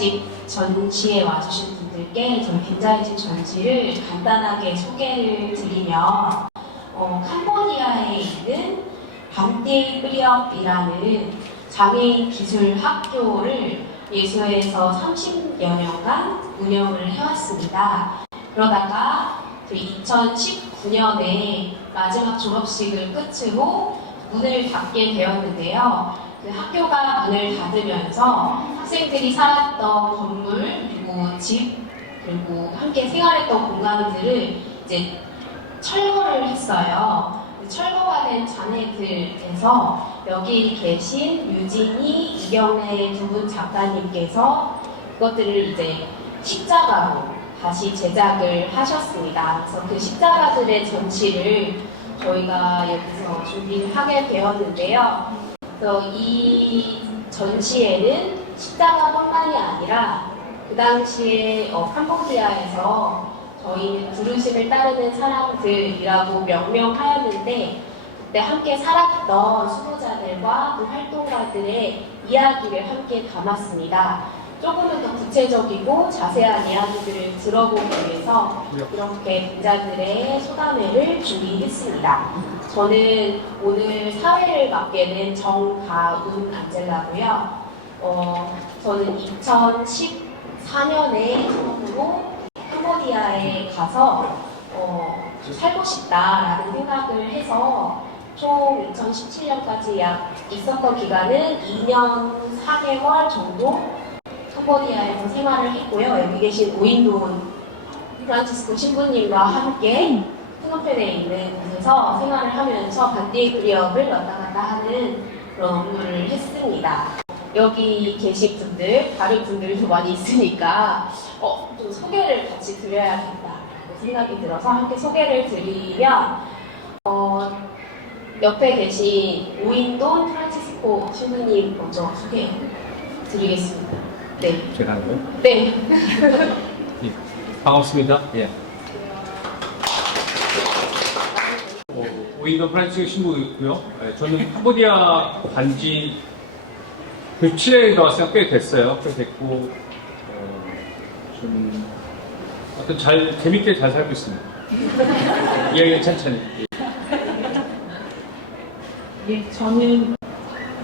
빈자리집 전시에 와주신 분들께 저희 빈자리집 전시를 간단하게 소개를 드리면 캄보디아에 있는 반띠브리업이라는 장애인 기술 학교를 예수에서 30여 년간 운영을 해왔습니다. 그러다가 2019년에 마지막 졸업식을 끝으로 문을 닫게 되었는데요. 그 학교가 문을 닫으면서 학생들이 살았던 건물, 그리고 집, 그리고 함께 생활했던 공간들을 이제 철거를 했어요. 철거가 된 잔해들에서 여기 계신 유진이, 이경래 두 분 작가님께서 그것들을 이제 십자가로 다시 제작을 하셨습니다. 그래서 그 십자가들의 전시를 저희가 여기서 준비를 하게 되었는데요. 그래서 이 전시에는 십자가뿐만이 아니라 그 당시에 캄보디아에서 저희 부르심을 따르는 사람들이라고 명명하였는데 그때 함께 살았던 수호자들과 그 활동가들의 이야기를 함께 담았습니다. 조금은 더 구체적이고 자세한 이야기들을 들어보기 위해서 이렇게 빈자들의 소담회를 준비했습니다. 저는 오늘 사회를 맡게 된 정가운 안젤라고요. 저는 2014년에 처음으로 캄보디아에 가서 살고 싶다라는 생각을 해서 총 2017년까지 약 있었던 기간은 2년 4개월 정도 캄보디아에서 생활을 했고요. 여기 계신 오인돈 프란치스코 신부님과 함께 프놈펜에 있는 곳에서 생활을 하면서 반띠브리업을 왔다 갔다 하는 그런 업무를 했습니다. 여기 계신 분들, 다른 분들도 많이 있으니까 좀 소개를 같이 드려야겠다 생각이 들어서 함께 소개를 드리면 옆에 계신 오인돈 프란치스코 신부님 먼저 소개해 드리겠습니다. 네. 제가 하는 거요? 네. 예. 반갑습니다. 예. 오인돈 프란치스코 신부고요. 저는 캄보디아 간지 97년에 나왔으니까 꽤 됐어요. 꽤 됐고 좀 어떤 재밌게 잘 살고 있습니다. 이야기는 천천히. 예, 저는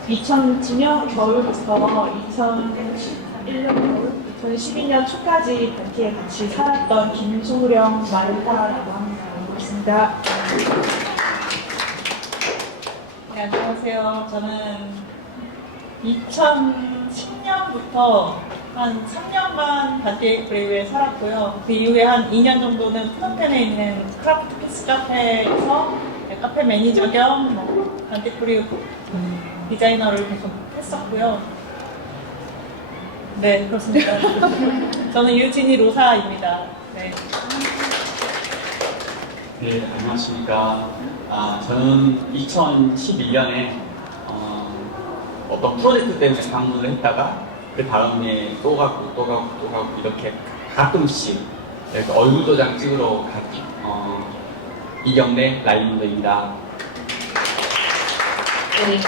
2010년 겨울부터 2011년 겨울, 2012년 초까지 반티에 같이 살았던 김소령 마르타라고 합니다. 반갑습니다. 네, 안녕하세요. 저는 2010년부터 한 3년간 반띠브리업에 살았고요. 그 이후에 한 2년 정도는 프놈펜에 있는 크라프트 피스 카페에서 카페 매니저 겸 반띠브리업 디자이너를 계속 했었고요. 네, 그렇습니다. 저는 유진이 로사입니다. 네. 네, 안녕하십니까. 저는 2011년에 어떤 프로젝트 때문에 방문을 했다가 그 다음에 또 가고 이렇게 가끔씩 이렇게 얼굴 도장 찍으러 가기 이경래 라이브입니다. 네.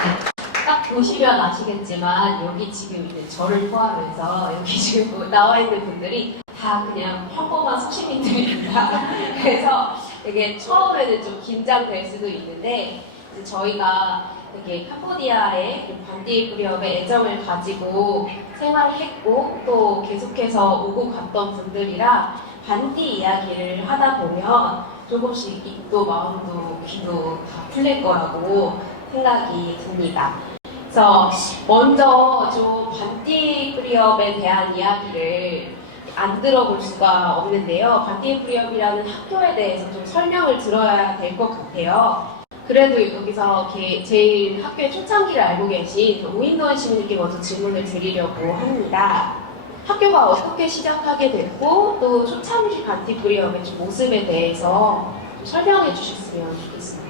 딱 보시면 아시겠지만 여기 지금 이제 저를 포함해서 여기 지금 나와 있는 분들이 다 그냥 평범한 소시민들입니다. 그래서 되게 처음에는 좀 긴장될 수도 있는데 이제 저희가 되게 캄보디아의 반띠브리업에 애정을 가지고 생활을 했고 또 계속해서 오고 갔던 분들이라 반띠 이야기를 하다 보면 조금씩 입도 마음도 귀도 다 풀릴 거라고 생각이 듭니다. 그래서 먼저 좀 반띠브리업에 대한 이야기를 안 들어볼 수가 없는데요. 반띠브리업이라는 학교에 대해서 좀 설명을 들어야 될 것 같아요. 그래도 여기서 제일 학교의 초창기를 알고 계신 오인돈 시민님께 먼저 질문을 드리려고 합니다. 학교가 어떻게 시작하게 됐고 또 초창기 반띠브리업의 모습에 대해서 좀 설명해 주셨으면 좋겠습니다.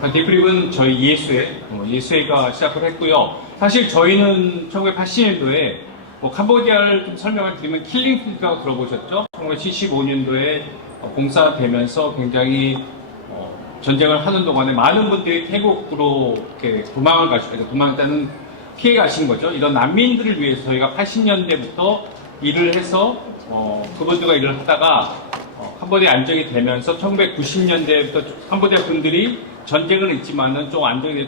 반띠브리업은 저희 예수회가 시작을 했고요. 사실 저희는 1980년도에 캄보디아를 좀 설명을 드리면 킬링필드라고 들어보셨죠? 1975년도에 봉사되면서 굉장히 전쟁을 하는 동안에 많은 분들이 태국으로 이렇게 도망을 가시고, 도망했다는 피해 가신 거죠. 이런 난민들을 위해서 저희가 80년대부터 일을 해서 그분들과 일을 하다가 캄보디아 안정이 되면서 1990년대부터 캄보디아 분들이 전쟁은 있지만은 좀 안정이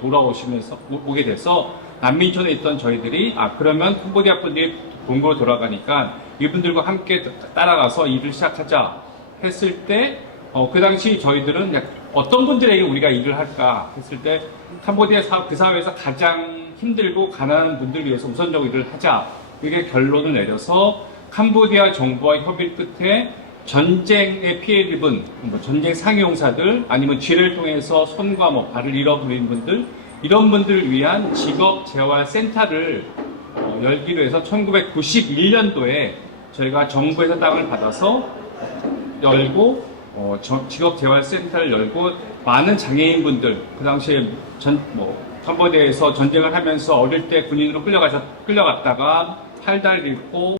돌아오시면서 오게 돼서 난민촌에 있던 저희들이 그러면 캄보디아 분들이 본국으로 돌아가니까 이분들과 함께 따라가서 일을 시작하자 했을 때 그 당시 저희들은 어떤 분들에게 우리가 일을 할까 했을 때 캄보디아 그 사회에서 가장 힘들고 가난한 분들을 위해서 우선적으로 일을 하자 이게 결론을 내려서 캄보디아 정부와 협의 끝에 전쟁에 피해를 입은 전쟁 상용사들 아니면 지뢰를 통해서 손과 발을 잃어버린 분들 이런 분들을 위한 직업 재활 센터를 열기로 해서 1991년도에 저희가 정부에서 땅을 받아서 열고 직업 재활 센터를 열고 많은 장애인분들 그 당시에 캄보디아에서 전쟁을 하면서 어릴 때 군인으로 끌려갔다가 팔다리를 잃고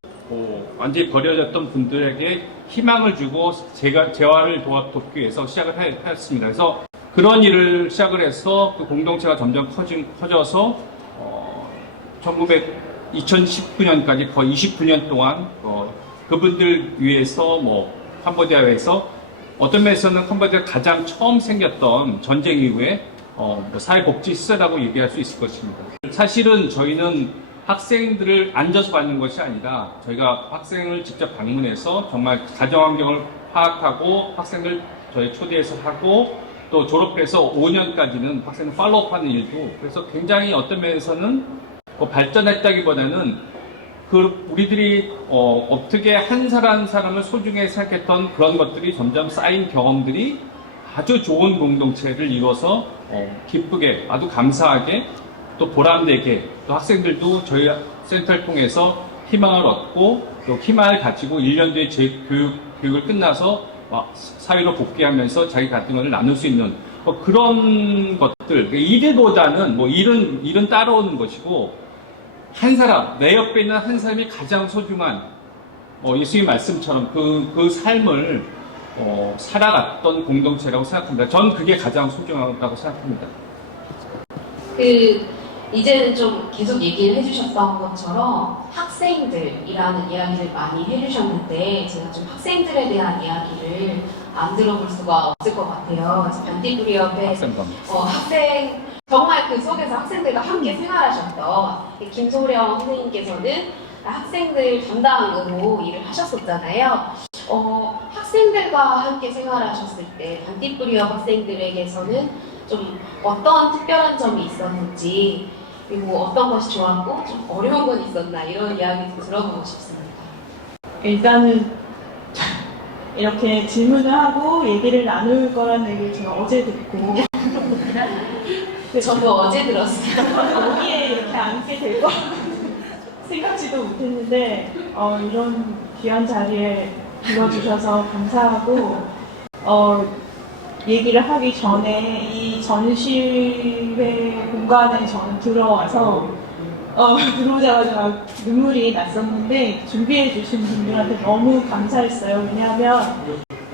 완전히 버려졌던 분들에게 희망을 주고 재활을 돕기 위해서 시작을 했습니다. 그래서 그런 일을 시작을 해서 그 공동체가 점점 커져서 2019년까지 거의 29년 동안 그분들 위해서 캄보디아에서 어떤 면에서는 캄보디아가 가장 처음 생겼던 전쟁 이후에 사회복지시설이라고 얘기할 수 있을 것입니다. 사실은 저희는 학생들을 앉아서 받는 것이 아니라 저희가 학생을 직접 방문해서 정말 가정환경을 파악하고 학생을 저희 초대해서 하고 또 졸업해서 5년까지는 학생을 팔로우하는 일도 그래서 굉장히 어떤 면에서는 발전했다기보다는 우리들이 어떻게 한 사람을 소중하게 생각했던 그런 것들이 점점 쌓인 경험들이 아주 좋은 공동체를 이뤄서 기쁘게 아주 감사하게 또 보람되게 또 학생들도 저희 센터를 통해서 희망을 얻고 또 희망을 가지고 1년 뒤에 교육을 끝나서 사회로 복귀하면서 자기 같은 것을 나눌 수 있는 그런 것들 일보다는 일은 따라오는 것이고 한 사람 내 옆에 있는 한 사람이 가장 소중한 예수님 말씀처럼 그 삶을 살아갔던 공동체라고 생각합니다. 전 그게 가장 소중하다고 생각합니다. 이제는 좀 계속 얘기를 해주셨던 것처럼 학생들이라는 이야기를 많이 해주셨는데 제가 좀 학생들에 대한 이야기를 안 들어볼 수가 없을 것 같아요. 반딧불이 옆에 학생 정말 그 속에서 학생들과 함께 생활하셨던 김소령 선생님께서는 학생들 담당으로 일을 하셨었잖아요. 학생들과 함께 생활하셨을 때 반딧불이 옆 학생들에게서는 좀 어떤 특별한 점이 있었는지 그리고 어떤 것이 좋았고 좀 어려운 건 있었나 이런 이야기 좀 들어보고 싶습니다. 일단은 이렇게 질문을 하고 얘기를 나눌 거라는 얘기를 제가 어제 듣고 저도 어제 들었어요. 여기에 이렇게 앉게 될 거 생각지도 못했는데 이런 귀한 자리에 불러주셔서 감사하고 얘기를 하기 전에 이 전시회 공간에 저는 들어와서 들어오자마자 눈물이 났었는데 준비해 주신 분들한테 너무 감사했어요. 왜냐하면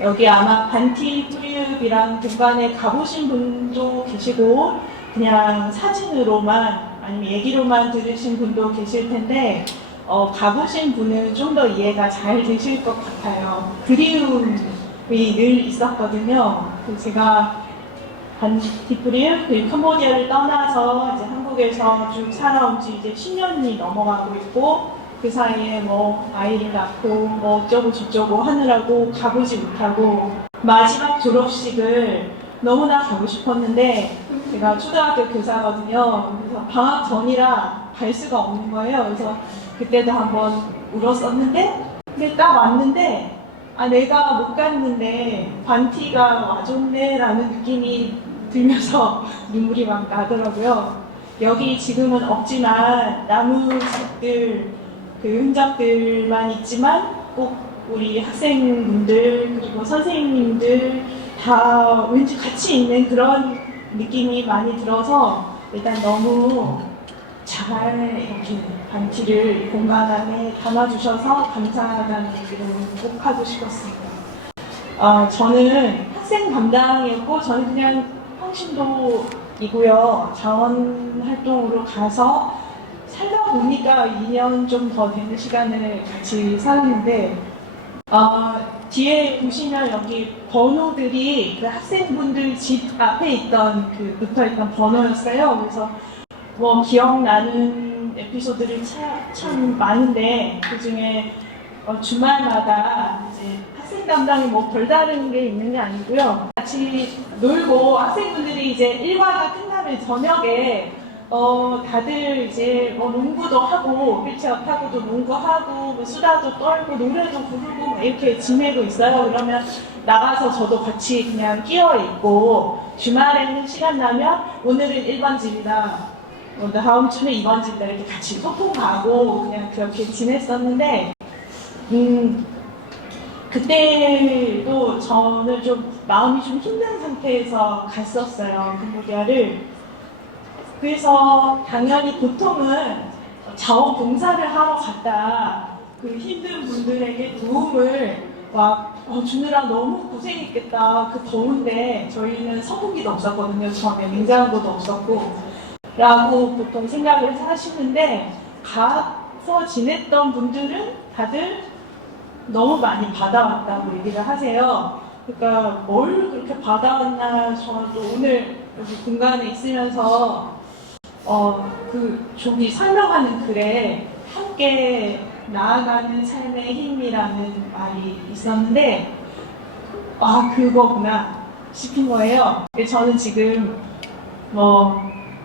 여기 아마 반티프리읍이란 공간에 가보신 분도 계시고 그냥 사진으로만 아니면 얘기로만 들으신 분도 계실 텐데 가보신 분은 좀 더 이해가 잘 되실 것 같아요. 그리움이 늘 있었거든요. 제가 반티프리읍 그리고 캄보디아를 떠나서 이제 한국에서 쭉 살아온 지 이제 10년이 넘어가고 있고 그 사이에 아이를 낳고 어쩌고 저쩌고 하느라고 가보지 못하고 마지막 졸업식을 너무나 가고 싶었는데 제가 초등학교 교사거든요. 그래서 방학 전이라 갈 수가 없는 거예요. 그래서 그때도 한번 울었었는데 근데 딱 왔는데 내가 못 갔는데 반티가 와줬네 라는 느낌이 들면서 눈물이 막 나더라고요. 여기 지금은 없지만 나무집들 그 흔적들만 있지만 꼭 우리 학생분들 그리고 선생님들 다 왠지 같이 있는 그런 느낌이 많이 들어서 일단 너무 잘 이렇게 반티를 공간 안에 담아주셔서 감사하다는 얘기를 꼭 하고 싶었습니다. 저는 학생 담당이었고 저는 그냥 평신도이고요. 자원활동으로 가서 살다 보니까 2년 좀 더 되는 시간을 같이 살았는데, 뒤에 보시면 여기 번호들이 그 학생분들 집 앞에 있던 그 붙어 있던 번호였어요. 그래서 뭐 기억나는 에피소드들이 참 많은데, 그 중에 주말마다 이제 학생 담당이 뭐 별다른 게 있는 게 아니고요. 같이 놀고 학생분들이 이제 일과가 끝나면 저녁에 다들 이제 뭐 농구도 하고 휠체어 타고도 농구하고 뭐 수다도 떨고 노래도 부르고 뭐 이렇게 지내고 있어요. 그러면 나가서 저도 같이 그냥 끼어 있고, 주말에는 시간 나면 오늘은 1번 집이다, 다음 주는 2번 집이다, 이렇게 같이 소통하고 그냥 그렇게 지냈었는데, 그때도 저는 좀 마음이 좀 힘든 상태에서 갔었어요, 캄보디아를. 그래서 당연히 보통은 자원봉사를 하러 갔다 그 힘든 분들에게 도움을 막 주느라 너무 고생했겠다, 그 더운데 저희는 선풍기도 없었거든요. 처음에 냉장고도 없었고 라고 보통 생각을 하시는데, 가서 지냈던 분들은 다들 너무 많이 받아왔다고 얘기를 하세요. 그러니까 뭘 그렇게 받아왔나, 저도 오늘 여기 공간에 있으면서 그 저기 설명하는 글에 함께 나아가는 삶의 힘이라는 말이 있었는데, 그거구나 싶은 거예요. 저는 지금 뭐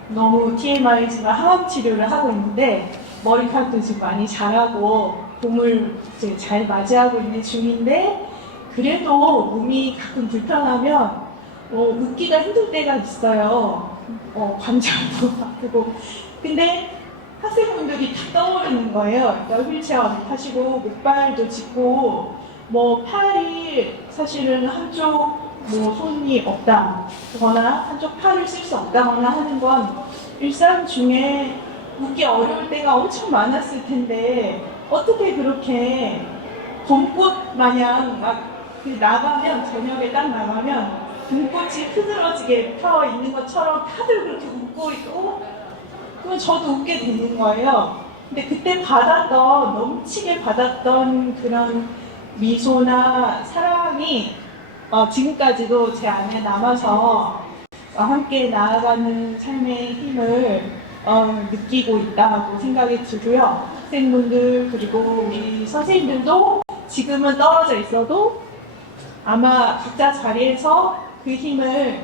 너무 TMI지만 항암 치료를 하고 있는데, 머리카락도 지금 많이 자라고 봄을 이제 잘 맞이하고 있는 중인데, 그래도 몸이 가끔 불편하면 웃기가 힘들 때가 있어요. 관절도 아프고. 근데 학생분들이 다 떠오르는 거예요. 그러니까 휠체어를 타시고 목발도 짚고 뭐 팔이 사실은 한쪽 뭐 손이 없다거나 한쪽 팔을 쓸 수 없다거나 하는 건 일상 중에 웃기 어려울 때가 엄청 많았을 텐데, 어떻게 그렇게 봄꽃 마냥 막 나가면, 저녁에 딱 나가면 봄꽃이 흐드러지게 펴 있는 것처럼 다들 그렇게 웃고 있고, 그럼 저도 웃게 되는 거예요. 근데 그때 넘치게 받았던 그런 미소나 사랑이 지금까지도 제 안에 남아서 함께 나아가는 삶의 힘을 느끼고 있다고 생각이 들고요. 학생분들 그리고 우리 선생님들도 지금은 떨어져 있어도 아마 각자 자리에서 그 힘을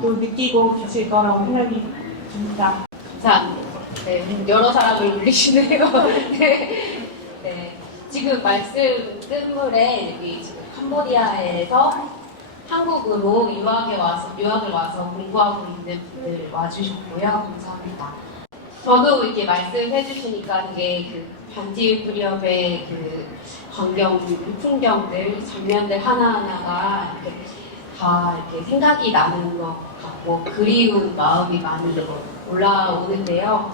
또 느끼고 계실 거라고 생각이 듭니다. 감사합니다. 네, 여러 사람을 울리시네요. 네. 네. 지금 말씀 끝물에 여기 지금 캄보디아에서 한국으로 유학을 와서 공부하고 있는 분들 와주셨고요. 감사합니다. 저도 이렇게 말씀해 주시니까 되게 그 반지 무렵의 그 광경, 풍경들, 장면들 하나하나가 이렇게 다 이렇게 생각이 나는 것 같고, 그리운 마음이 많이 올라오는데요.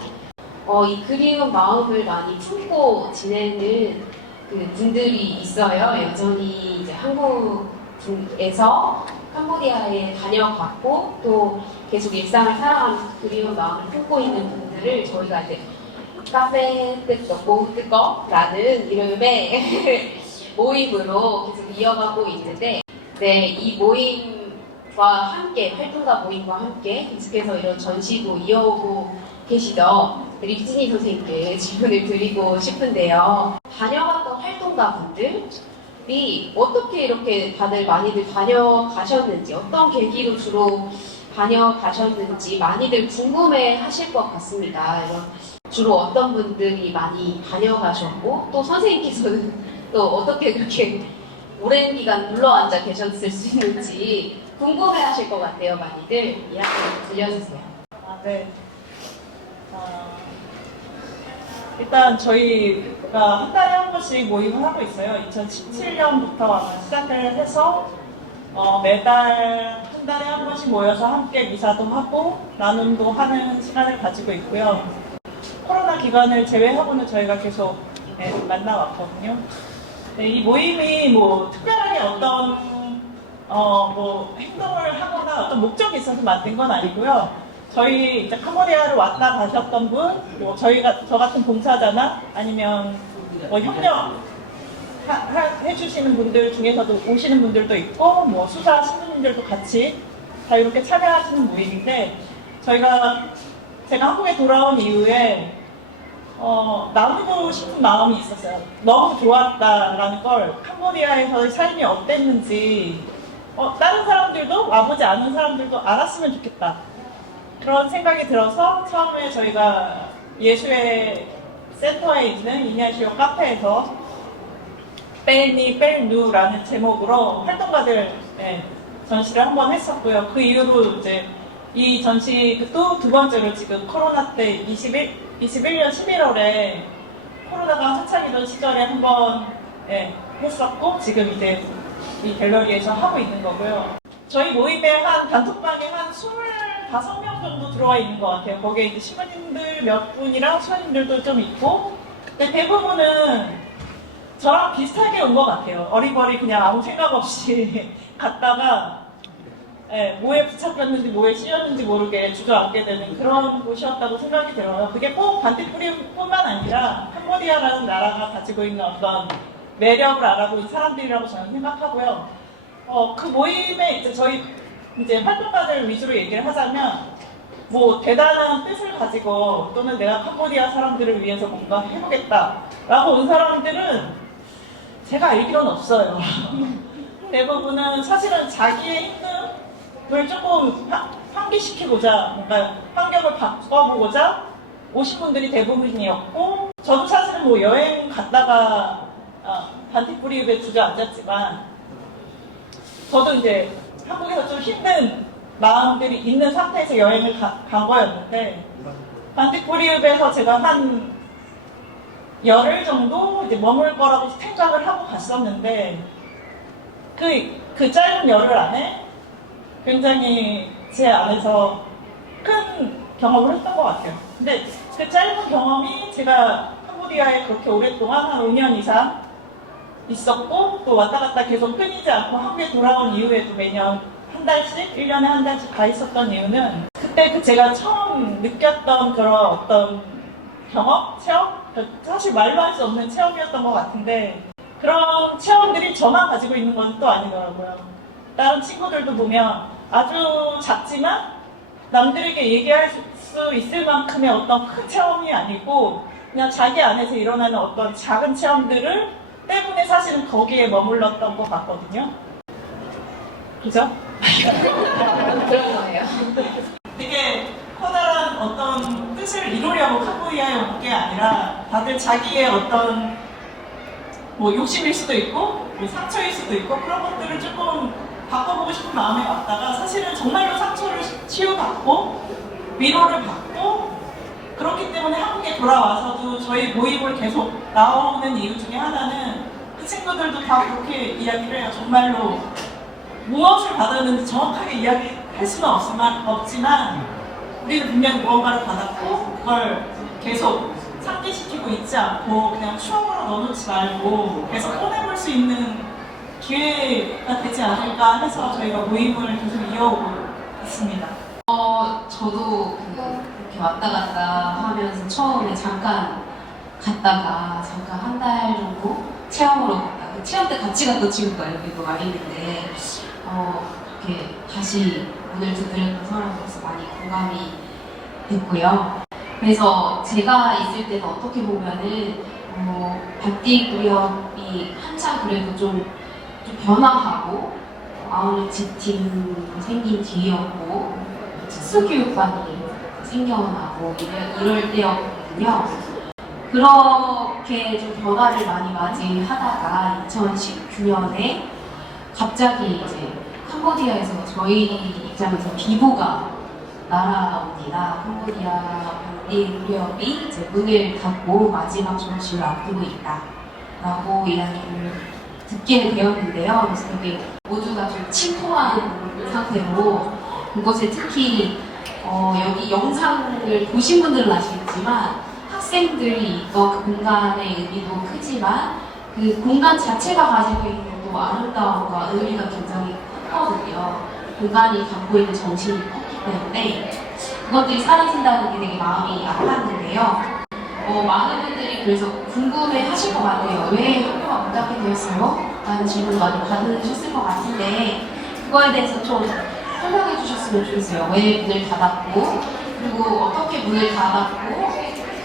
이 그리운 마음을 많이 품고 지내는 그 분들이 있어요. 여전히 이제 한국에서 캄보디아에 다녀갔고 또 계속 일상을 살아가면서 그리운 마음을 품고 있는 분들을 저희가 이제 카페 뜨꺼라는 이름의 모임으로 계속 이어가고 있는데, 네, 이 모임과 함께, 활동가 모임과 함께 계속해서 이런 전시도 이어오고 계시죠. 립진이 선생님께 질문을 드리고 싶은데요. 다녀갔던 활동가분들이 어떻게 이렇게 다들 많이들 다녀가셨는지, 어떤 계기로 주로 다녀가셨는지 많이들 궁금해 하실 것 같습니다. 주로 어떤 분들이 많이 다녀가셨고, 또 선생님께서는 또 어떻게 그렇게 오랜 기간 눌러앉아 계셨을 수 있는지 궁금해 하실 것 같아요. 많이들 이야기 들려주세요. 네. 일단 저희가 한 달에 한 번씩 모임을 하고 있어요. 2017년부터 시작을 해서 매달 한 달에 한 번씩 모여서 함께 미사도 하고 나눔도 하는 시간을 가지고 있고요. 코로나 기간을 제외하고는 저희가 계속 만나왔거든요. 네, 이 모임이 뭐 특별하게 어떤 뭐 행동을 하거나 어떤 목적이 있어서 만든 건 아니고요. 저희 이제 캄보디아를 왔다 가셨던 분, 뭐 저 같은 봉사자나 아니면 뭐 협력 해주시는 분들 중에서도 오시는 분들도 있고, 뭐 수사 신부님들도 같이 자유롭게 참여하시는 모임인데, 제가 한국에 돌아온 이후에 나누고 싶은 마음이 있었어요. 너무 좋았다라는 걸, 캄보디아에서의 삶이 어땠는지 다른 사람들도, 와보지 않은 사람들도 알았으면 좋겠다. 그런 생각이 들어서 처음에 저희가 예수의 센터에 있는 이냐시오 카페에서 뺄니 뺄누라는 제목으로 활동가들 전시를 한번 했었고요. 그 이후로 이제 이 전시 또 두 번째로 지금 코로나 때 21년 11월에 코로나가 한창이던 시절에 한번 했었고, 지금 이제 이 갤러리에서 하고 있는 거고요. 저희 모임에 단톡방에 한 25명 정도 들어와 있는 것 같아요. 거기에 이제 신부님들 몇 분이랑 수녀님들도 좀 있고, 근데 대부분은 저랑 비슷하게 온 것 같아요. 어리버리 그냥 아무 생각 없이 갔다가 뭐에 붙잡혔는지 뭐에 씌였는지 모르게 주저앉게 되는 그런 곳이었다고 생각이 들어요. 그게 꼭 반딧불이뿐만 아니라 캄보디아라는 나라가 가지고 있는 어떤 매력을 알아보는 사람들이라고 저는 생각하고요. 그 모임에 저희 활동가들 위주로 얘기를 하자면, 뭐 대단한 뜻을 가지고 또는 내가 캄보디아 사람들을 위해서 뭔가 해보겠다라고 온 사람들은 제가 알기로는 없어요. 대부분은 사실은 자기의 힘듦을 조금 환기시키고자, 뭔가 환경을 바꿔보고자 오신 분들이 대부분이었고, 저도 사실은 뭐 여행 갔다가 반딧불이에 주저앉았지만, 저도 이제 한국에서 좀 힘든 마음들이 있는 상태에서 여행을 간 거였는데, 반딧불이읍에서 제가 한 열흘 정도 이제 머물 거라고 생각을 하고 갔었는데, 그 짧은 열흘 안에 굉장히 제 안에서 큰 경험을 했던 것 같아요. 근데 그 짧은 경험이 제가 캄보디아에 그렇게 오랫동안 한 5년 이상 있었고, 또 왔다 갔다 계속 끊이지 않고 한국에 돌아온 이후에도 매년 한 달씩, 1년에 한 달씩 가 있었던 이유는, 그때 제가 처음 느꼈던 그런 어떤 경험? 체험? 사실 말로 할 수 없는 체험이었던 것 같은데, 그런 체험들이 저만 가지고 있는 건 또 아니더라고요. 다른 친구들도 보면 아주 작지만 남들에게 얘기할 수 있을 만큼의 어떤 큰 체험이 아니고, 그냥 자기 안에서 일어나는 어떤 작은 체험들을 때문에 사실은 거기에 머물렀던 것 같거든요. 그죠? 그런 거예요. 되게 커다란 어떤 뜻을 이루려고 캄보디아에 온 게 아니라, 다들 자기의 어떤 뭐 욕심일 수도 있고 뭐 상처일 수도 있고, 그런 것들을 조금 바꿔보고 싶은 마음에 왔다가, 사실은 정말로 상처를 치유받고 위로를 받고, 그렇기 때문에 한국에 돌아와서도 저희 모임을 계속 나오는 이유 중에 하나는, 그 친구들도 다 그렇게 이야기를 해요. 정말로 무엇을 받았는지 정확하게 이야기할 수는 없지만 우리는 분명히 무언가를 받았고, 그걸 계속 상기시키고 있지 않고 그냥 추억으로 넣어놓지 말고 계속 꺼내볼 수 있는 기회가 되지 않을까 해서 저희가 모임을 계속 이어오고 있습니다. 저도 이렇게 왔다 갔다 하면서 처음에 잠깐 갔다가 한 달 정도 체험으로 갔다가, 그 체험 때 같이 갔던 친구가 여기도 와 있는데, 이렇게 다시 오늘 듣는 사람으로서 많이 공감이 됐고요. 그래서 제가 있을 때는 어떻게 보면은 반딧불이업이 한참 그래도 좀 변화하고 아울렛팀 생긴 뒤였고, 특수교육반이 생겨나고 이럴 때였거든요. 그렇게 좀 변화를 많이 맞이하다가 2019년에 갑자기 이제 캄보디아에서 저희 입장에서 비보가 날아옵니다. 캄보디아 반딧불이업이 이제 문을 닫고 마지막 전시를 앞두고 있다라고 이야기를 듣게 되었는데요. 그래서 되게 모두가 좀 침통한 상태로, 그곳에 특히 여기 영상을 보신 분들은 아시겠지만 학생들이 있던 그 공간의 의미도 크지만 그 공간 자체가 가지고 있는 또 아름다움과 의미가 굉장히 크거든요. 공간이 갖고 있는 정신이 컸기 때문에 그것들이 사라진다는 게 되게 마음이 아팠는데요. 많은 분들이 그래서 궁금해 하실 것 같아요. 왜 학교가 문 닫게 되었어요? 라는 질문 많이 받으셨을 것 같은데 그거에 대해서 좀 설명해 주셨으면 좋겠어요. 왜 문을 닫았고 그리고 어떻게 문을 닫았고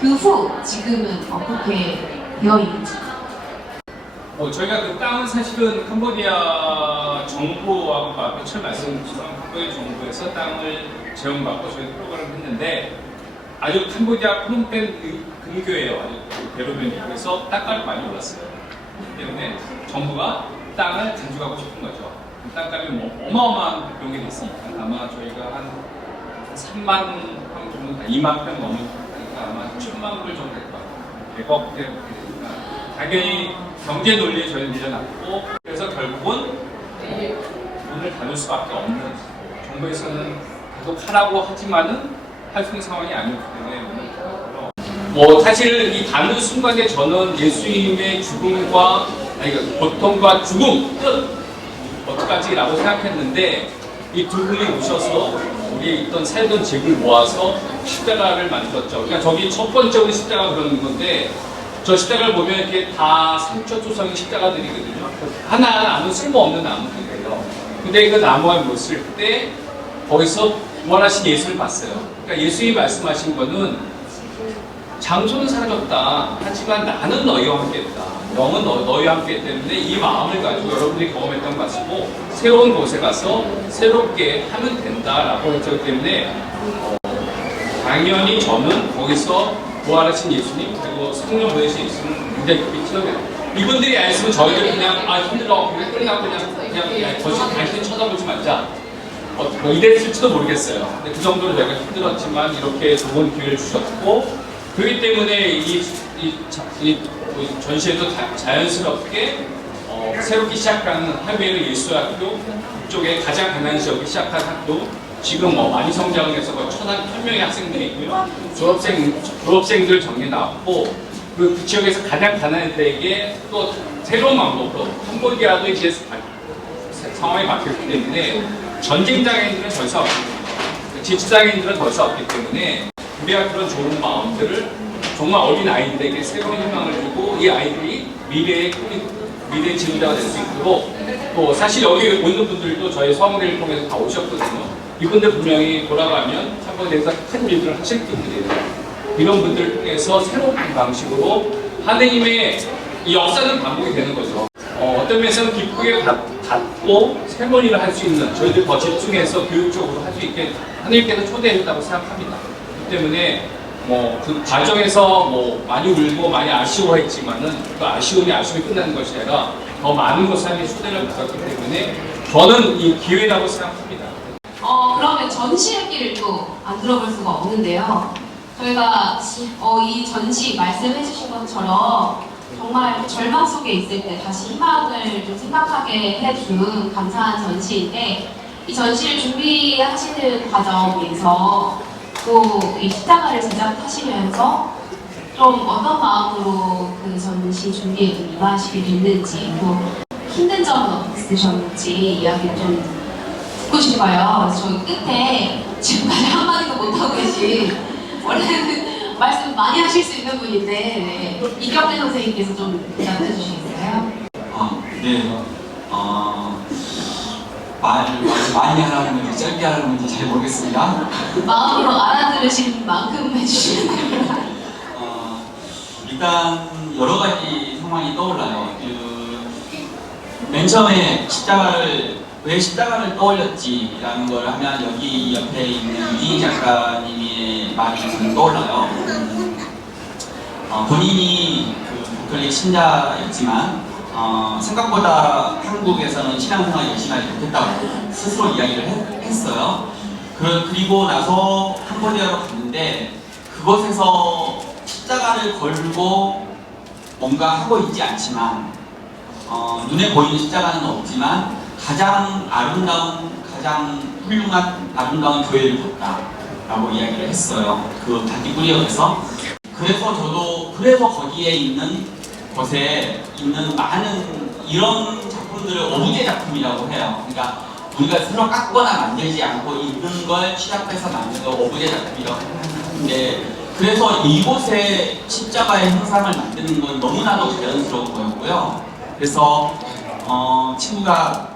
그 후 지금은 어떻게 되어 있는지. 저희가 그 땅은 사실은 캄보디아 정부하고 아까 처음 말씀드렸던 캄보디아 정부에서 땅을 제공받고 저희 프로그램을 했는데 아주 캄보디아 프놈펜 근교예요. 아주 베로벤이. 그래서 땅값이 많이 올랐어요. 그렇기 때문에 정부가 땅을 가져가고 싶은 거죠. 땅값이 뭐 어마어마한 비용이 됐으니까 아마 저희가 한 3만 평 정도, 2만 평 넘으니까 아마 1,000만 불 정도 될 것 같아요. 100억 대 되니까 당연히 경제 논리에 저희는 밀려났고 그래서 결국은 문을 닫을 수밖에 없는 정부에서는 계속 하라고 하지만은 할 수 있는 상황이 아니었기 때문에 문을 닫았고요. 뭐 사실 이 닫는 순간에 저는 예수님의 죽음과 아니 고통과 죽음 끝 어떡하지라고 생각했는데 이 두 분이 오셔서 우리에 있던 살던 집을 모아서 십자가를 만들었죠. 그러니까 저기 첫 번째로 십자가 그러는 건데 저 십자가를 보면 이렇게 다 상처투성이 십자가들이거든요. 하나하나 아무 쓸모없는 나무들이에요. 근데 그 나무가 묻을 때 거기서 부활하신 예수를 봤어요. 그러니까 예수님이 말씀하신 거는 장소는 사라졌다. 하지만 나는 너희와 함께했다. 영은 너희와 함께했기 때문에 이 마음을 가지고 여러분들이 경험했던 것 가지고 새로운 곳에 가서 새롭게 하면 된다라고 했기 때문에 당연히 저는 거기서 부활하신 예수님 그리고 성령 보내신 예수님 굉장히 깊이 친하게 이분들이 안 했으면 저희들이 그냥 힘들어 그냥 끝나고 그냥 거짓 당신이 쳐다보지 말자 뭐 이랬을지도 모르겠어요. 근데 그 정도로 저희가 힘들었지만 이렇게 좋은 기회를 주셨고 그렇기 때문에 이 전시회도 자연스럽게 새롭게 시작하는 하베르 예수학교 그쪽에 가장 가난한 지역에 시작한 학교 지금 많이 성장을 해서 1,000명의 학생들이 있고요. 졸업생들 정리 나왔고 그 지역에서 가장 가난한 데에게 또 새로운 방법으로 캄보디아도 이제 상황이 바뀌었기 때문에 전쟁 장애인들은 더 이상 없습니다. 지치 장애인들은 더 이상 없기 때문에 우리가 그런 좋은 마음들을 정말 어린 아이들에게 새로운 희망을 주고 이 아이들이 미래의 지도자가 될 수 있도록 또 사실 여기 오는 분들도 저희 서강대를 통해서 다 오셨거든요. 이분들 분명히 돌아가면 캄보디아에서 큰 일들을 하실 분들이에요. 이런 분들 통해서 새로운 방식으로 하느님의 이 역사는 반복이 되는 거죠. 어떤 면에서는 기쁘게 갖고 세모니를 할 수 있는 저희들 더 집중해서 교육적으로 할 수 있게 하느님께서 초대했다고 생각합니다. 그렇기 때문에 그 과정에서 많이 울고 많이 아쉬워했지만은 그 아쉬움이 끝나는 것이 아니라 더 많은 것을 하는 초대를 받았기 때문에 저는 이 기회라고 생각합니다. 그러면 전시 얘기를 또 안 들어볼 수가 없는데요. 저희가 이 전시 말씀해 주신 것처럼 정말 절망 속에 있을 때 다시 희망을 좀 생각하게 해준 감사한 전시인데 이 전시를 준비하시는 과정에서 또 이 십자가를 제작하시면서 좀 어떤 마음으로 그 전시 준비에 임하시게 됐는지 또 힘든 점은 없으셨는지 이야기 좀 듣고 싶어요. 그래서 저희 끝에 지금까지 한마디도 못하고 계신 원래는 말씀 많이 하실 수 있는 분인데 이경래 선생님께서 좀 대답해 주시겠어요? 네. 말을 많이 하라는 건지 짧게 하라는 건지 잘 모르겠습니다. 마음으로 알아들으신 만큼 해주시면 됩니다. 일단 여러 가지 상황이 떠올라요. 맨 처음에 왜 십자가를 떠올렸지라는 걸 하면 여기 옆에 있는 유진 작가님의 말이 저는 떠올라요. 본인이 보컬릭 신자였지만 생각보다 한국에서는 신앙생활 열심히 하지 못했다고 스스로 이야기를 했어요. 그리고 나서 캄보디아로 갔는데 그곳에서 십자가를 걸고 뭔가 하고 있지 않지만 눈에 보이는 십자가는 없지만 가장 훌륭한 아름다운 교회를 봤다라고 이야기를 했어요. 그 단디구리역에서. 그래서 거기에 있는 곳에 있는 많은 이런 작품들을 오브제 작품이라고 해요. 그러니까 우리가 새로 깎거나 만들지 않고 있는 걸 취합해서 만든 거 오브제 작품이라고 하는데, 그래서 이곳에 십자가의 형상을 만드는 건 너무나도 자연스러운 거였고요. 그래서 친구가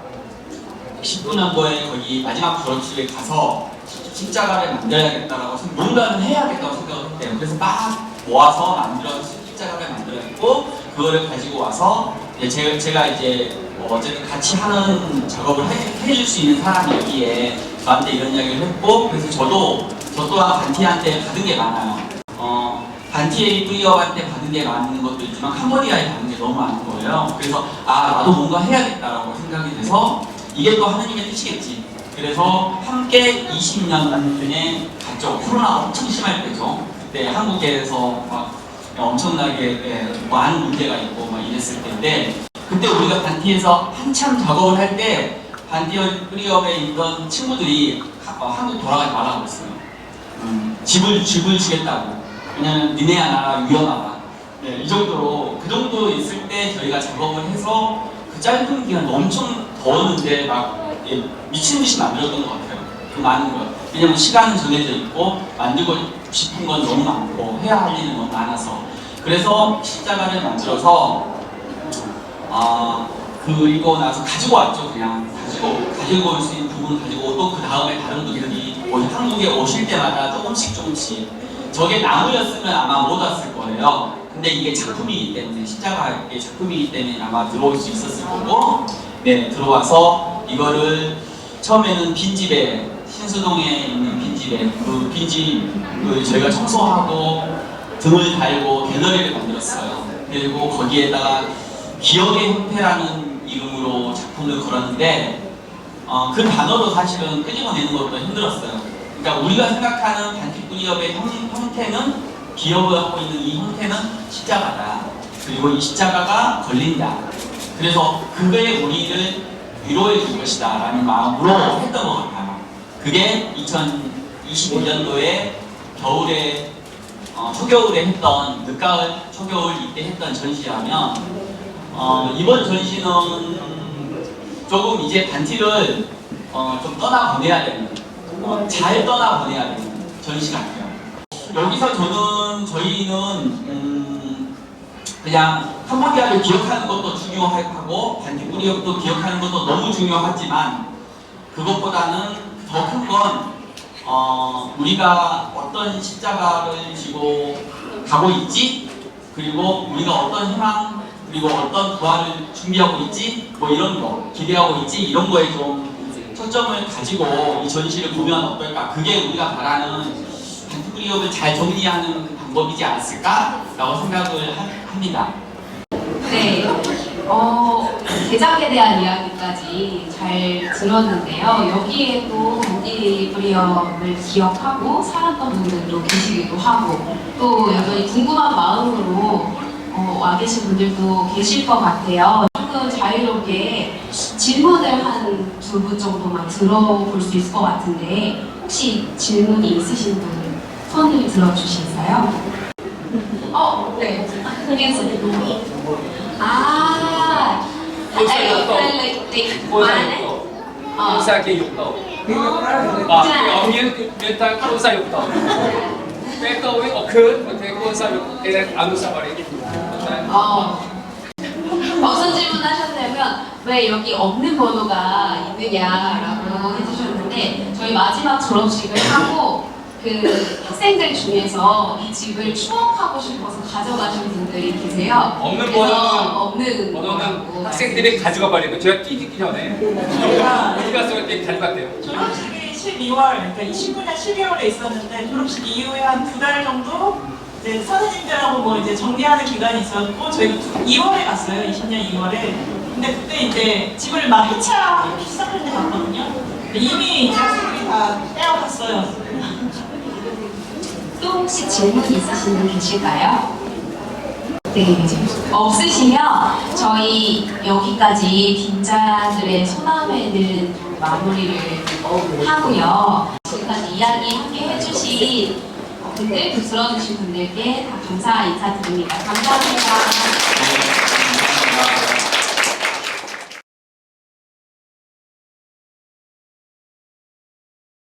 19년도에 거기 마지막 졸업식에 가서 십자가를 만들어야겠다라고 뭔가는 해야겠다고 생각을 했대요. 그래서 막 모아서 만들어서 십자가를 만들었고, 그거를 가지고 와서 제가 이제 어쨌든 같이 하는 작업을 해줄 수 있는 사람이 여기에 저한테 이런 이야기를 했고, 그래서 저 또한 반티한테 받은 게 많아요. 반티에 뿌리어한테 받은 게 많은 것도 있지만 캄보디아에 받은 게 너무 많은 거예요. 그래서 나도 뭔가 해야겠다라고 생각이 돼서 이게 또 하느님의 뜻이겠지. 그래서 함께 20년 전에 갔죠. 코로나 엄청 심할 때죠. 그때 한국에서 막 엄청나게 많은 문제가 있고 막 이랬을 때인데, 그때 우리가 반티에서 한참 작업을 할 때 반티 뿌리업에 있던 친구들이 한국 돌아가지 말라고 했어요. 집을 주겠다고. 왜냐면 니네야 나라 위험하다. 네, 이 정도로, 그 정도 있을 때 저희가 작업을 해서 그 짧은 기간 엄청 더웠는데 막 미친 듯이 만들었던 것 같아요. 그 많은 걸. 왜냐면 시간은 정해져 있고 만들고 싶은 건 너무 많고 해야 할 일은 너무 많아서. 그래서 십자가를 만들어서 그리고 나서 가지고 왔죠. 그냥 가지고 올 수 있는 부분 가지고 또 그 다음에 다른 분들이 한국에 오실 때마다 조금씩 저게 나무였으면 아마 못 왔을 거예요. 근데 이게 작품이기 때문에, 십자가의 작품이기 때문에 아마 들어올 수 있었을 거고, 네, 들어와서 이거를 처음에는 빈집에, 신수동에 있는 빈집에, 그 빈집을 저희가 청소하고 등을 달고 개너리를 만들었어요. 그리고 거기에다가 기억의 형태라는 이름으로 작품을 걸었는데, 그 단어도 사실은 끄집어내는 것도 힘들었어요. 그러니까 우리가 생각하는 반티뿌리업의 형태는, 기억을 하고 있는 이 형태는 십자가다. 그리고 이 십자가가 걸린다. 그래서 그게 우리를 위로해 줄 것이다 라는 마음으로 했던 것 같아요. 그게 2021년도에 겨울에 초겨울에 했던, 늦가을, 초겨울 이때 했던 전시라면, 이번 전시는 조금 이제 반티를 좀 떠나보내야 되는, 잘 떠나보내야 되는 전시 같아요. 여기서 저희는 그냥 캄보디아를 기억하는 것도 중요하고 반티뿌리업도 기억하는 것도 너무 중요하지만, 그것보다는 더 큰 건 우리가 어떤 십자가를 지고 가고 있지, 그리고 우리가 어떤 희망, 그리고 어떤 부활을 준비하고 있지, 뭐 이런 거 기대하고 있지, 이런 거에 좀 초점을 가지고 이 전시를 보면 어떨까. 그게 우리가 바라는 반티뿌리업을 잘 정리하는 방법이지 않았을까라고 생각을 합니다. 네, 제작에 대한 이야기까지 잘 들었는데요. 여기에 또 반티뿌리업을 기억하고 살았던 분들도 계시기도 하고, 또 여전히 궁금한 마음으로 와 계신 분들도 계실 것 같아요. 조금 자유롭게 질문을 한 두 분 정도만 들어볼 수 있을 것 같은데, 혹시 질문이 있으신 분 손을 들어주시겠어요? 네. Sa kia dục tàu. Ở miền Tây có sa dục tàu. Cái câu ấy ở khứ, cái cô sa dục, cái 안 sa 버리. 무슨 질문하셨냐면 왜 여기 없는 번호가 있느냐라고 해주셨는데, 저희 마지막 졸업식을 하고 그 학생들 중에서 이 집을 추억하고 싶어서 가져가신 분들이 계세요. 없는 그래서 번호는 거라고 학생들이 가져가 버리고 제가 뛰기 전에 어디 가서 이렇게 가져갔대요. 졸업식이 12월, 그러니까 29년 12월에 있었는데, 졸업식 이후에 한 2달 정도 이제 선생님들하고 뭐 이제 정리하는 기간이 있었고, 저희가 2월에 갔어요. 20년 2월에. 근데 그때 이제 집을 막 해체하기 시작할 때 갔거든요. 근데 이미 학생들이 다 떼어갔어요. 또 혹시 질문 있으신 분 계실까요? 네, 없으시면 저희 여기까지 빈자들의 소감에는 마무리를 하고요. 지금까지 이야기 함께 해주신 분들, 들어주신 분들께 다 감사 인사드립니다. 감사합니다.